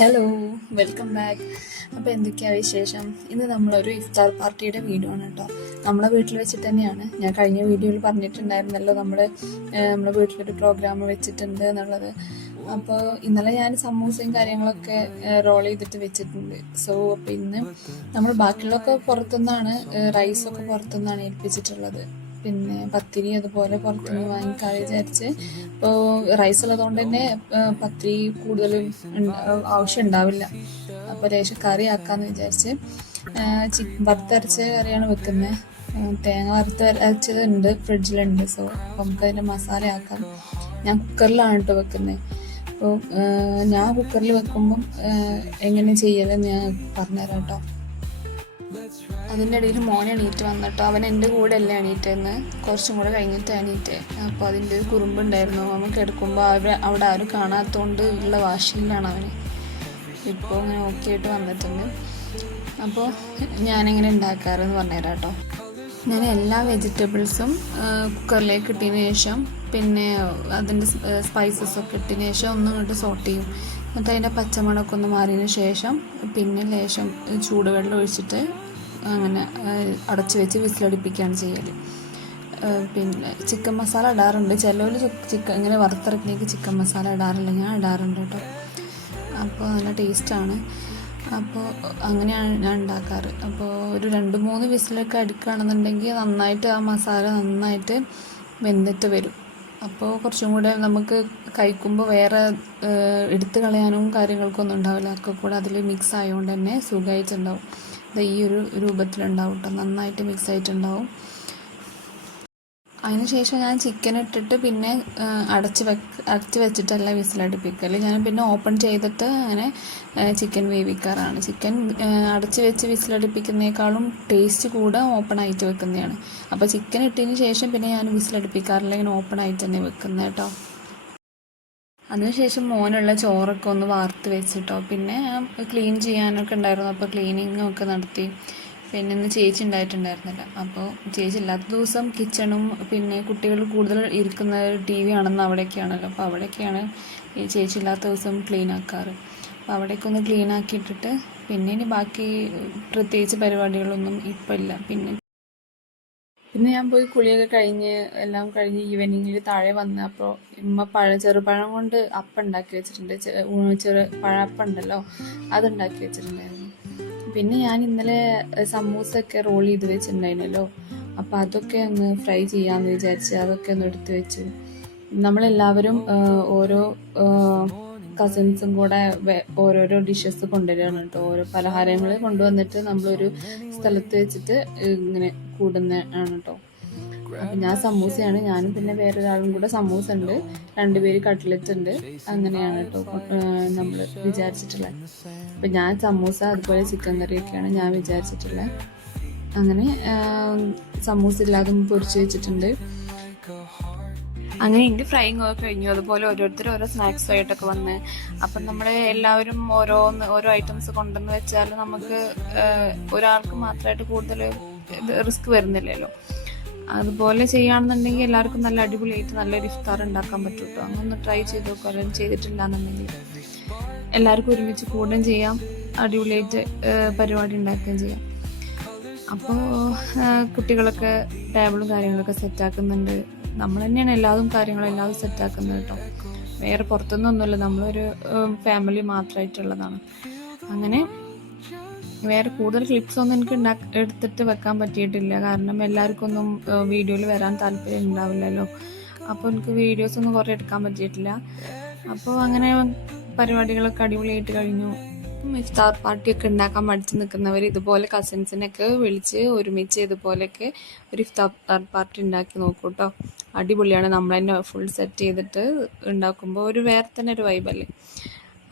Hello, welcome back. അപ്പോൾ എന്തൊക്കെയാണ് വിശേഷം? ഇന്ന് നമ്മളൊരു ഇഫ്താർ പാർട്ടിയുടെ വീഡിയോ ആണ് കേട്ടോ. നമ്മളെ വീട്ടിൽ വെച്ചിട്ട് തന്നെയാണ്. ഞാൻ കഴിഞ്ഞ വീഡിയോയിൽ പറഞ്ഞിട്ടുണ്ടായിരുന്നല്ലോ നമ്മളെ വീട്ടിലൊരു പ്രോഗ്രാം വെച്ചിട്ടുണ്ട് എന്നുള്ളത്. അപ്പോൾ ഇന്നലെ ഞാൻ സമൂസയും കാര്യങ്ങളൊക്കെ റോൾ ചെയ്തിട്ട് വെച്ചിട്ടുണ്ട്. അപ്പോൾ ഇന്ന് നമ്മൾ ബാക്കിയുള്ളതൊക്കെ പുറത്തുനിന്നാണ്, റൈസൊക്കെ പുറത്തുനിന്നാണ് ഏൽപ്പിച്ചിട്ടുള്ളത്. പിന്നെ പത്തിരി അതുപോലെ പുറത്തുനിന്ന് വാങ്ങിക്കാൻ വിചാരിച്ച്. ഇപ്പോൾ റൈസ് ഉള്ളതുകൊണ്ട് തന്നെ പത്തിരി കൂടുതൽ ആവശ്യം ഉണ്ടാവില്ല. അപ്പോൾ ലേശം കറി ആക്കാമെന്ന് വിചാരിച്ച് വറുത്തരച്ച കറിയാണ് വെക്കുന്നത്. തേങ്ങ അരച്ചതുണ്ട്, ഫ്രിഡ്ജിലുണ്ട്. അപ്പോൾ നമുക്കതിൻ്റെ മസാല ആക്കാം. ഞാൻ കുക്കറിലാണ് കേട്ടോ വെക്കുന്നത്. അപ്പോൾ ഞാൻ കുക്കറിൽ വെക്കുമ്പം എങ്ങനെ ചെയ്യലെന്ന് ഞാൻ പറഞ്ഞുതരാം കേട്ടോ. അതിൻ്റെ ഇടയിൽ മോനെ എണീറ്റ് വന്നിട്ടോ. അവൻ എൻ്റെ കൂടെ അല്ല എണീറ്റെന്ന്, കുറച്ചും കൂടെ കഴിഞ്ഞിട്ട് എണീറ്റ്. അപ്പോൾ അതിൻ്റെ ഒരു കുറുമ്പുണ്ടായിരുന്നു. അവൻ കിടക്കുമ്പോൾ അവിടെ ആരും കാണാത്തതുകൊണ്ട് ഉള്ള വാശിയിലാണ് അവന്. ഇപ്പോൾ ഇങ്ങനെ ഓക്കെ ആയിട്ട് വന്നിട്ടുണ്ട്. അപ്പോൾ ഞാനെങ്ങനെ ഉണ്ടാക്കാറെന്ന് പറഞ്ഞുതരാം കേട്ടോ. ഞാൻ എല്ലാ വെജിറ്റബിൾസും കുക്കറിലേക്ക് ഇട്ടതിന് ശേഷം പിന്നെ അതിൻ്റെ സ്പൈസസൊക്കെ ഇട്ടതിന് ശേഷം ഒന്നും ഇങ്ങോട്ട് സോട്ട് ചെയ്യും. എന്നിട്ട് അതിൻ്റെ പച്ചമണമൊക്കെ ഒന്ന് മാറിയതിന് ശേഷം പിന്നെ ലേശം ചൂടുവെള്ളം ഒഴിച്ചിട്ട് അങ്ങനെ അടച്ച് വെച്ച് വിസിലടിപ്പിക്കുകയാണ് ചെയ്യൽ. പിന്നെ ചിക്കൻ മസാല ഇടാറുണ്ട്. ചിലവർ ചിക്കൻ ഇങ്ങനെ വറുത്തിറക്കിലേക്ക് ചിക്കൻ മസാല ഇടാറില്ല, ഞാൻ ഇടാറുണ്ട് കേട്ടോ. അപ്പോൾ നല്ല ടേസ്റ്റാണ്. അപ്പോൾ അങ്ങനെയാണ് ഞാൻ ഉണ്ടാക്കാറ്. അപ്പോൾ ഒരു 2-3 വിസിലൊക്കെ അടിക്കുകയാണെന്നുണ്ടെങ്കിൽ നന്നായിട്ട് ആ മസാല നന്നായിട്ട് വെന്തിട്ട് വരും. അപ്പോൾ കുറച്ചും കൂടെ നമുക്ക് കഴിക്കുമ്പോൾ വേറെ എടുത്ത് കളയാനും കാര്യങ്ങൾക്കൊന്നും ഉണ്ടാവില്ല. ഒക്കെ കൂടെ അതിൽ മിക്സ് ആയതുകൊണ്ട് തന്നെ സുഖമായിട്ടുണ്ടാവും. ഈ ഒരു രൂപത്തിലുണ്ടാവും കേട്ടോ, നന്നായിട്ട് മിക്സ് ആയിട്ടുണ്ടാവും. അതിന് ശേഷം ഞാൻ ചിക്കൻ ഇട്ടിട്ട് പിന്നെ അടച്ച് വെച്ചിട്ടല്ല വിസിലടുപ്പിക്കൽ. ഞാൻ പിന്നെ ഓപ്പൺ ചെയ്തിട്ട് അങ്ങനെ ചിക്കൻ വേവിക്കാറാണ്. ചിക്കൻ അടച്ച് വെച്ച് വിസിലടുപ്പിക്കുന്നതിനേക്കാളും ടേസ്റ്റ് കൂടെ ഓപ്പൺ ആയിട്ട് വെക്കുന്നതാണ്. അപ്പോൾ ചിക്കൻ ഇട്ടതിന് ശേഷം പിന്നെ ഞാൻ വിസിലടുപ്പിക്കാറില്ല, ഇങ്ങനെ ഓപ്പൺ ആയിട്ട് തന്നെ വെക്കുന്നത് കേട്ടോ. അതിനുശേഷം മോനുള്ള ചോറൊക്കെ ഒന്ന് വാർത്ത് വെച്ചിട്ടോ. പിന്നെ ക്ലീൻ ചെയ്യാനൊക്കെ ഉണ്ടായിരുന്നു. അപ്പോൾ ക്ലീനിങ്ങൊക്കെ നടത്തി. പിന്നെ ഇന്ന് ചേച്ചി ഉണ്ടായിട്ടുണ്ടായിരുന്നില്ല. അപ്പോൾ ചേച്ചി ഇല്ലാത്ത ദിവസം കിച്ചണും പിന്നെ കുട്ടികൾ കൂടുതൽ ഇരിക്കുന്ന TV ആണെന്ന് അവിടെയൊക്കെയാണല്ലോ. അപ്പോൾ അവിടെയൊക്കെയാണ് ഈ ചേച്ചി ഇല്ലാത്ത ദിവസം ക്ലീൻ ആക്കാറ്. അപ്പോൾ അവിടേക്ക് ഒന്ന് ക്ലീൻ ആക്കിയിട്ടിട്ട് പിന്നെ ഇനി ബാക്കി പ്രത്യേകിച്ച് പരിപാടികളൊന്നും ഇപ്പോൾ ഇല്ല. പിന്നെ ഞാൻ പോയി കുളിയൊക്കെ എല്ലാം കഴിഞ്ഞ് ഈവനിങ്ങിൽ താഴെ വന്ന് അപ്പോൾ ചെറുപഴം കൊണ്ട് അപ്പം ഉണ്ടാക്കി വെച്ചിട്ടുണ്ട്. പഴപ്പം ഉണ്ടല്ലോ, അതുണ്ടാക്കി വെച്ചിട്ടുണ്ടായിരുന്നു. പിന്നെ ഞാൻ ഇന്നലെ സമൂസൊക്കെ റോൾ ചെയ്ത് വെച്ചിട്ടുണ്ടായിരുന്നല്ലോ. അപ്പോൾ അതൊക്കെ ഒന്ന് ഫ്രൈ ചെയ്യാമെന്ന് വിചാരിച്ച് അതൊക്കെ ഒന്ന് എടുത്ത് വെച്ചു. നമ്മളെല്ലാവരും ഓരോ കസിൻസും കൂടെ ഓരോരോ ഡിഷസ് കൊണ്ടുവരികയാണ് കേട്ടോ. ഓരോ പലഹാരങ്ങൾ കൊണ്ടുവന്നിട്ട് നമ്മളൊരു സ്ഥലത്ത് വെച്ചിട്ട് ഇങ്ങനെ കൂടുന്നതാണ് കേട്ടോ. അപ്പം ഞാൻ സമൂസയാണ്, ഞാനും പിന്നെ വേറൊരാളും കൂടെ സമൂസ ഉണ്ട്, 2 പേര് കട്ട്ലറ്റ് ഉണ്ട്. അങ്ങനെയാണ് കേട്ടോ നമ്മൾ വിചാരിച്ചിട്ടുള്ളത്. അപ്പം ഞാൻ സമൂസ അതുപോലെ ചിക്കൻ കറിയൊക്കെയാണ് ഞാൻ വിചാരിച്ചിട്ടുള്ളത്. അങ്ങനെ സമൂസ ഇല്ലാതെ പൊരിച്ച് വെച്ചിട്ടുണ്ട്. അങ്ങനെ എൻ്റെ ഫ്രൈങ് ഒക്കെ കഴിഞ്ഞു. അതുപോലെ ഓരോരുത്തർ ഓരോ സ്നാക്സ് ആയിട്ടൊക്കെ വന്ന് അപ്പം നമ്മൾ എല്ലാവരും ഓരോ ഐറ്റംസ് കൊണ്ടുവന്ന് വെച്ചാൽ നമുക്ക് ഒരാൾക്ക് മാത്രമായിട്ട് കൂടുതൽ റിസ്ക് വരുന്നില്ലല്ലോ. അതുപോലെ ചെയ്യുകയാണെന്നുണ്ടെങ്കിൽ എല്ലാവർക്കും നല്ല അടിപൊളിയായിട്ട് നല്ലൊരു ഇഫ്താർ ഉണ്ടാക്കാൻ പറ്റും കേട്ടോ. അങ്ങനെ ട്രൈ ചെയ്ത് നോക്കുക. അല്ലെങ്കിൽ ചെയ്തിട്ടില്ല എന്നുണ്ടെങ്കിൽ എല്ലാവർക്കും ഒരുമിച്ച് കൂടുകയും ചെയ്യാം, അടിപൊളിയായിട്ട് പരിപാടി ഉണ്ടാക്കുകയും ചെയ്യാം. അപ്പോൾ കുട്ടികളൊക്കെ ടേബിളും കാര്യങ്ങളൊക്കെ സെറ്റാക്കുന്നുണ്ട്. നമ്മൾ തന്നെയാണ് എല്ലാതും സെറ്റാക്കുന്നത് കേട്ടോ. വേറെ പുറത്തുനിന്നൊന്നുമില്ല, നമ്മളൊരു ഫാമിലി മാത്രമായിട്ടുള്ളതാണ്. അങ്ങനെ വേറെ കൂടുതൽ ക്ലിപ്സ് ഒന്നും എനിക്ക് എടുത്തിട്ട് വെക്കാൻ പറ്റിയിട്ടില്ല. കാരണം എല്ലാവർക്കും ഒന്നും വീഡിയോയിൽ വരാൻ താല്പര്യം ഉണ്ടാവില്ലല്ലോ. അപ്പോൾ എനിക്ക് വീഡിയോസൊന്നും കുറേ എടുക്കാൻ പറ്റിയിട്ടില്ല. അപ്പോൾ അങ്ങനെ പരിപാടികളൊക്കെ അടിപൊളിയായിട്ട് കഴിഞ്ഞു. ഇഫ്താർ പാർട്ടിയൊക്കെ ഉണ്ടാക്കാൻ മടിച്ച് നിൽക്കുന്നവർ ഇതുപോലെ കസിൻസിനൊക്കെ വിളിച്ച് ഒരുമിച്ച് ഇതുപോലെയൊക്കെ ഒരു ഇഫ്താർ പാർട്ടി ഉണ്ടാക്കി നോക്കൂ കേട്ടോ. അടിപൊളിയാണ്. നമ്മൾ തന്നെ ഫുൾ സെറ്റ് ചെയ്തിട്ട് ഉണ്ടാക്കുമ്പോൾ വേറെ തന്നെ ഒരു വൈബല്ലേ.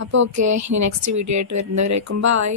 അപ്പോൾ ഓക്കെ, ഇനി നെക്സ്റ്റ് വീഡിയോ ആയിട്ട് വരുന്നവരേക്കും ബൈ.